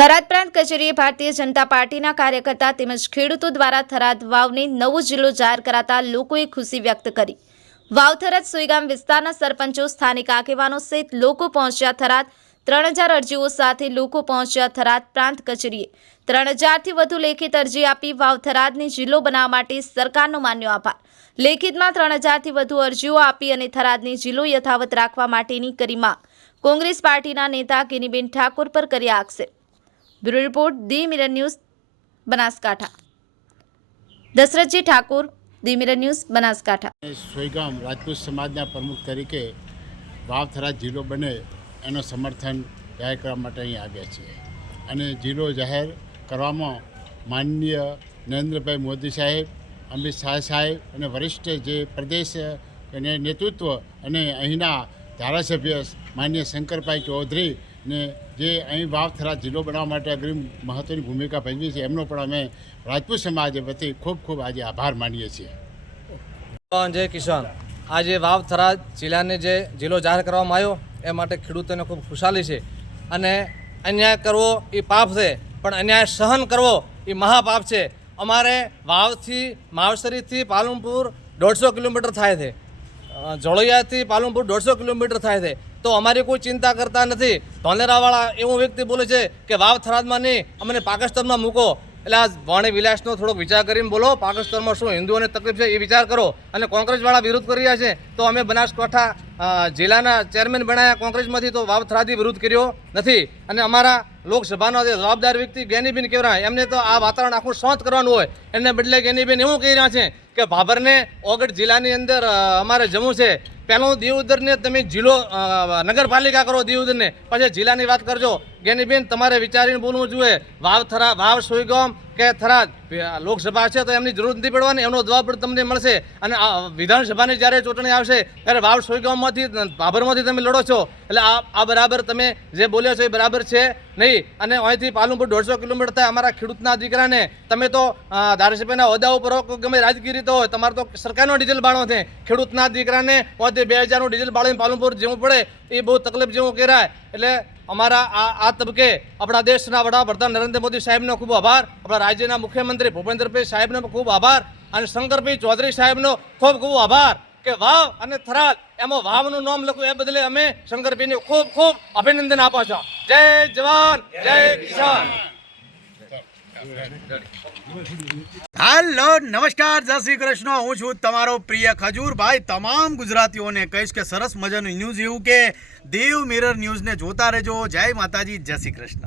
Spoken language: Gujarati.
થરાદ પ્રાંત કચેરીએ ભારતીય જનતા પાર્ટીના કાર્યકર્તા તેમજ ખેડૂતો દ્વારા થરાદ વાવને નવો જિલ્લો જાહેર કરાતા લોકોએ ખુશી વ્યક્ત કરી। વાવ થરાદ સુઈગામ વિસ્તારના સરપંચો, સ્થાનિક આગેવાનો સહિત લોકો પહોંચ્યા થરાદ। 3000 અરજીઓ સાથે લોકો પહોંચ્યા થરાદ પ્રાંત કચેરીએ। 3000થી વધુ લેખિત અરજી આપી વાવ થરાદને જિલ્લો બનાવવા માટે સરકારનો માન્યો આભાર। લેખિતમાં 3000થી વધુ અરજીઓ આપી અને થરાદને જિલ્લો યથાવત રાખવા માટેની કરી માંગ। કોંગ્રેસ પાર્ટીના નેતા ગેનીબેન ઠાકોર પર કર્યા આક્ષેપ। ब्यूरो रिपोर्ट दी मिरर न्यूज़ बनासकांठा। दशरथजी ठाकुर, दी मिरर न्यूज़ बनासकांठा। સોઈગામ રાજપૂત સમાજના પ્રમુખ તરીકે વાવ થરાદ જિલ્લો બને એનો સમર્થન જાહેર કરવા માટે અહીં આવ્યા છીએ અને જિલ્લો જાહેર કરવામાં માનનીય નરેન્દ્રભાઈ મોદી સાહેબ, અમિત શાહ સાહેબ અને વરિષ્ઠ જે પ્રદેશ અને નેતૃત્વ અને અહીંના ધારાસભ્ય માનનીય શંકરભાઈ ચૌધરી ને જે અહીં વાવ થરાદ જિલ્લો બનાવવા માટે અગ્રીમ મહત્ત્વની ભૂમિકા ભજવી છે એમનો પણ અમે રાજપૂત સમાજ વતી ખૂબ ખૂબ આજે આભાર માનીએ છીએ। જય કિસાન। આજે વાવ થરાદ જિલ્લાને જે જિલ્લો જાહેર કરવામાં આવ્યો એ માટે ખેડૂતોને ખૂબ ખુશાલી છે અને અન્યાય કરવો એ પાપ છે, પણ અન્યાય સહન કરવો એ મહાપાપ છે। અમારે વાવથી માવસરીથી પાલનપુર 150 કિલોમીટર થાય છે, જોળિયાથી પાલનપુર 150 કિલોમીટર થાય છે, તો અમારી કોઈ ચિંતા કરતા નથી। ધોલેરાવાળા એવું વ્યક્તિ બોલે છે કે વાવ થરાદમાં નહીં, અમને પાકિસ્તાનમાં મૂકો। એટલે આ વાણી વિલાસનો થોડોક વિચાર કરીને બોલો। પાકિસ્તાનમાં શું હિન્દુઓને તકલીફ છે એ વિચાર કરો। અને કોંગ્રેસવાળા વિરોધ કરી રહ્યા છે, તો અમે બનાસકાંઠા જિલ્લાના ચેરમેન બનાવ્યા કોંગ્રેસમાંથી, તો વાવ થરાદી વિરોધ કર્યો નથી। અને અમારા લોકસભાના જે જવાબદાર વ્યક્તિ ગેનીબેન કહેવાય, એમને તો આ વાતાવરણ આખું શાંત કરવાનું હોય, એને બદલે ગેનીબેન એવું કહી રહ્યા છે કે ભાભરને ઓગઢ જિલ્લાની અંદર અમારે જવું છે। પહેલું દિયોદરને તમે જિલ્લો નગરપાલિકા કરો, દિયોદરને પછી જિલ્લાની વાત કરજો। ગેનીબેન તમારે વિચારીને બોલવું જોઈએ। વાવ સોઈગામ કે થરાદ લોકસભા છે તો એમની જરૂર નથી પડવાની, એમનો જવાબ પણ તમને મળશે। અને વિધાનસભાની જ્યારે ચૂંટણી આવશે ત્યારે વાવ સોઈગામમાંથી ભાભરમાંથી તમે લડો છો, એટલે આ બરાબર તમે જે બોલ્યો છો એ બરાબર છે નહીં। અને અહીંથી પાલનપુર 150 કિલોમીટર થાય। અમારા ખેડૂતના દીકરાને તમે તો ધારાસભ્યના હોદ્દા ઉપર ગમે રાજકીય તો હોય, તમારે તો સરકારનો ડીઝલ બાળો છે। ખેડૂતના દીકરાને 2000નું ડીઝલ બાળીને પાલનપુર જવું પડે એ બહુ તકલીફ જેવું કહેવાય। એટલે અમારા આ તબકે આપણા દેશના વડાપ્રધાન નરેન્દ્ર મોદી સાહેબનો ખૂબ આભાર, આપણા રાજ્યના મુખ્યમંત્રી ભૂપેન્દ્રભાઈ સાહેબનો ખૂબ આભાર અને શંકરભાઈ ચૌધરી સાહેબનો ખૂબ ખૂબ આભાર કે વાવ અને થરાદ એમાં વાવનું નામ લખ્યું એ બદલે અમે શંકરભાઈને ખૂબ ખૂબ અભિનંદન આપો છો। જય જવાન, જય કિસાન। हेलो नमस्कार, जय श्री कृष्ण। हूँ छूँ तमारो प्रिय खजूर भाई। तमाम गुजरातीओं ने कहीश के सरस मजानु न्यूज एवं के देव मिरर न्यूज ने जोता रहेजो। जय माताजी, जय श्री कृष्ण।